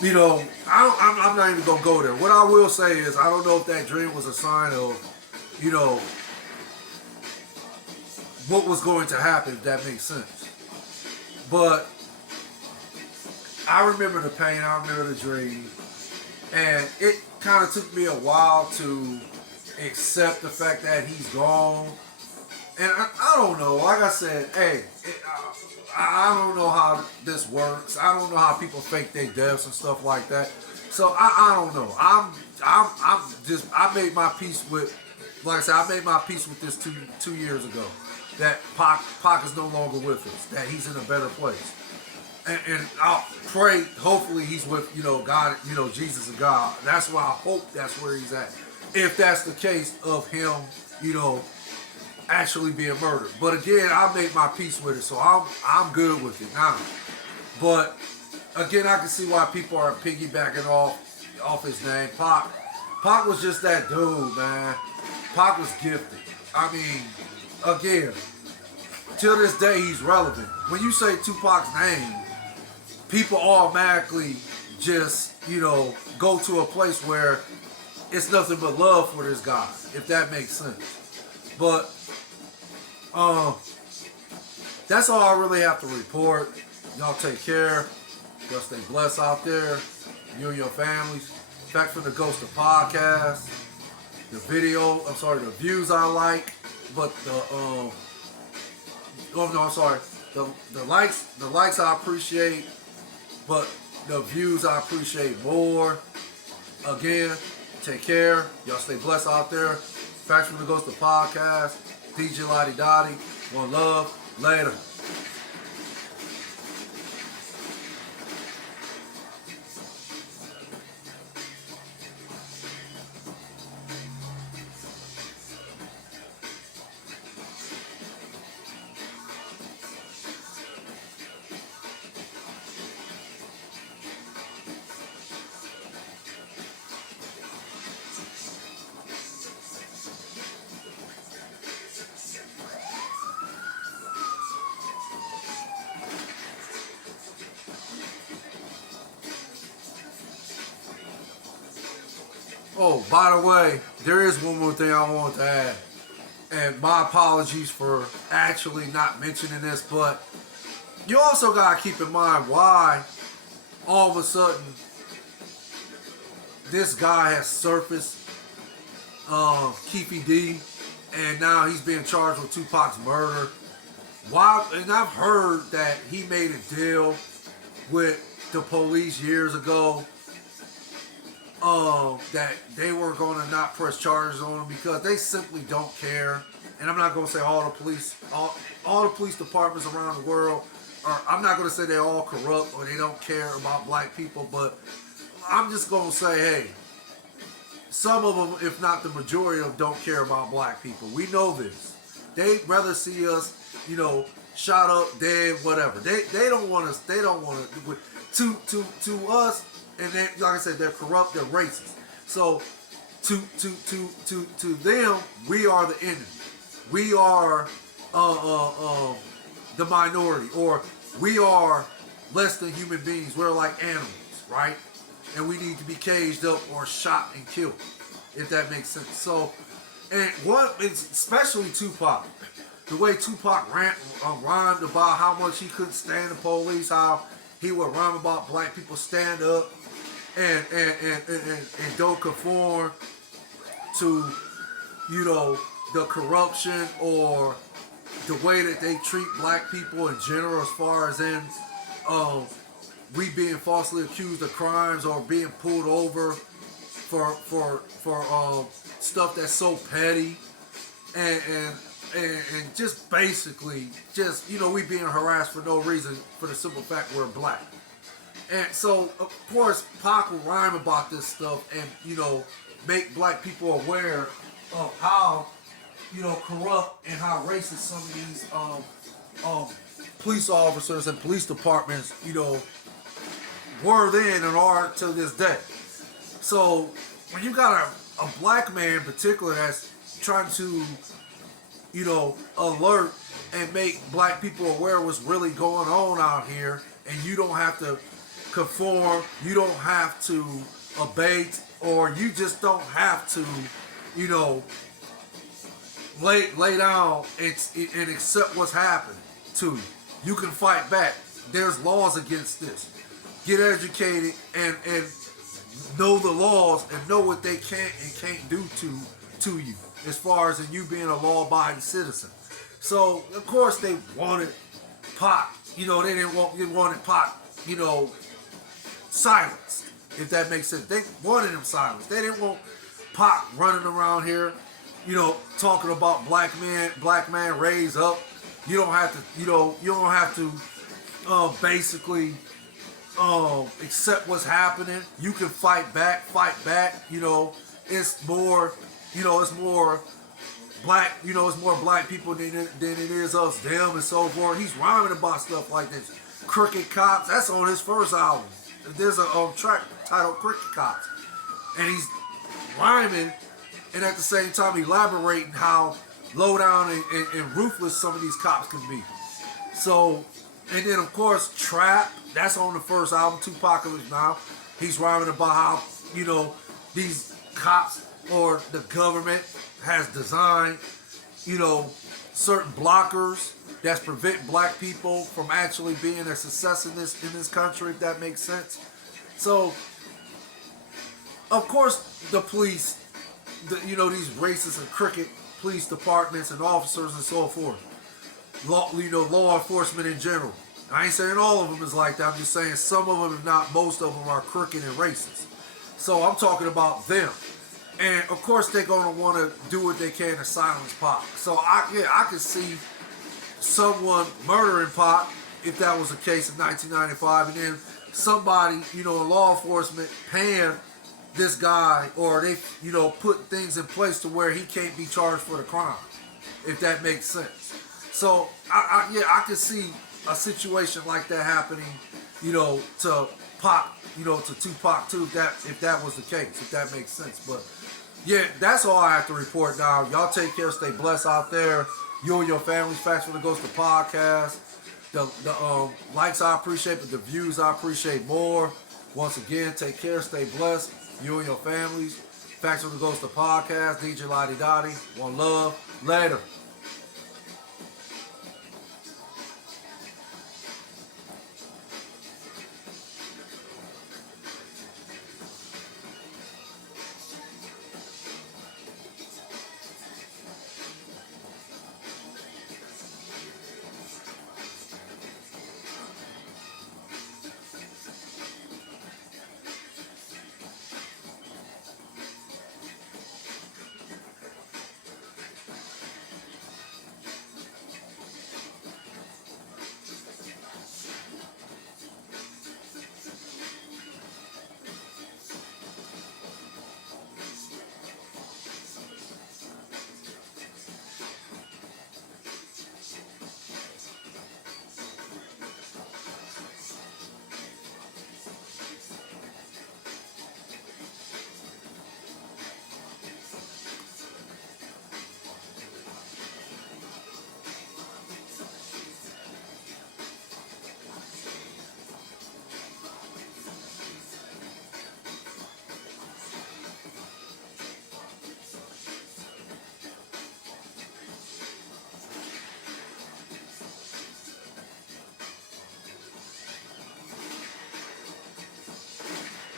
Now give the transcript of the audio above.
You know, I'm not even gonna go there. What I will say is, I don't know if that dream was a sign of, you know, what was going to happen. If that makes sense. But I remember the pain. I remember the dream, and it kind of took me a while to accept the fact that he's gone. And I don't know. Like I said, hey, I don't know how this works. I don't know how people fake their deaths and stuff like that. So I don't know. I'm just I made my peace with, like I said, I made my peace with this two years ago. That Pac is no longer with us. That he's in a better place. And I'll pray. Hopefully, he's with God. Jesus and God. That's why I hope that's where he's at. If that's the case of him, you know, actually being murdered. But again, I made my peace with it, so I'm good with it now. But again, I can see why people are piggybacking off his name. Pac was just that dude, man. Pac was gifted. I mean, again, till this day he's relevant. When you say Tupac's name, people automatically just go to a place where it's nothing but love for this guy, if that makes sense. But that's all I really have to report. Y'all take care. Y'all stay blessed out there. You and your families. Back from the Ghost of Podcast. The views I like, but the likes I appreciate, but the views I appreciate more. Again, take care. Y'all stay blessed out there. Facts from the Ghost of Podcast. DJ Lottie Dottie. One love. Later. Oh, by the way, there is one more thing I want to add. And my apologies for actually not mentioning this, but you also got to keep in mind why all of a sudden this guy has surfaced, Keefy D, and now he's being charged with Tupac's murder. Why? And I've heard that he made a deal with the police years ago, that they were going to not press charges on him because they simply don't care. And I'm not going to say all the police departments around the world are. I'm not going to say they're all corrupt or they don't care about black people, but I'm just going to say, hey, some of them, if not the majority of them, don't care about black people. We know this. They'd rather see us, shot up, dead, whatever. They don't want us. They don't want to us. And they, like I said, they're corrupt. They're racist. So to them, we are the enemy. We are the minority, or we are less than human beings. We're like animals, right? And we need to be caged up or shot and killed, if that makes sense. So, and especially Tupac, the way Tupac rhymed about how much he couldn't stand the police, how he would rhyme about black people stand up and don't conform to, the corruption or the way that they treat black people in general, as far as in we being falsely accused of crimes or being pulled over for stuff that's so petty and just basically we being harassed for no reason, for the simple fact we're black. And so of course Pac will rhyme about this stuff and make black people aware of how corrupt and how racist some of these police officers and police departments were then and are to this day. So when you got a black man in particular that's trying to alert and make black people aware of what's really going on out here, and you don't have to conform. You don't have to obey, or you just don't have to, you know, lay down and accept what's happening to you. You can fight back. There's laws against this. Get educated and know the laws and know what they can and can't do to you, as far as in you being a law-abiding citizen. So of course they wanted Pac. You know, they wanted Pac, you know, silenced, if that makes sense. They wanted him silenced. They didn't want Pac running around here, you know, talking about black man raise up. You don't have to, you know, you don't have to basically accept what's happening. You can fight back, you know. It's more, you know, it's more black, you know, it's more black people than it is us, them, and so forth. He's rhyming about stuff like this. Crooked Cops, that's on his first album. There's a track titled Crooked Cops. And he's rhyming and at the same time elaborating how low down and ruthless some of these cops can be. So, and then of course Trap, that's on the first album, Tupacalypse Now. He's rhyming about how, you know, these cops or the government has designed, you know, certain blockers that's prevent black people from actually being a success in this country, if that makes sense. So, of course, the police, you know, these racist and crooked police departments and officers and so forth, law enforcement in general. I ain't saying all of them is like that. I'm just saying some of them, if not most of them, are crooked and racist. So I'm talking about them. And of course they're gonna want to do what they can to silence Pac. So I could see someone murdering Pac if that was the case in 1995, and then somebody, you know, in law enforcement paying this guy, or they, you know, put things in place to where he can't be charged for the crime, if that makes sense. So I could see a situation like that happening, you know, to Pac, you know, to Tupac too, if that was the case, if that makes sense. But yeah, that's all I have to report now. Y'all take care, stay blessed out there. You and your families. Facts When It Goes to podcast. The likes I appreciate, but the views I appreciate more. Once again, take care, stay blessed. You and your families. Facts When It Goes to podcast. DJ Lottie Dottie. One love. Later.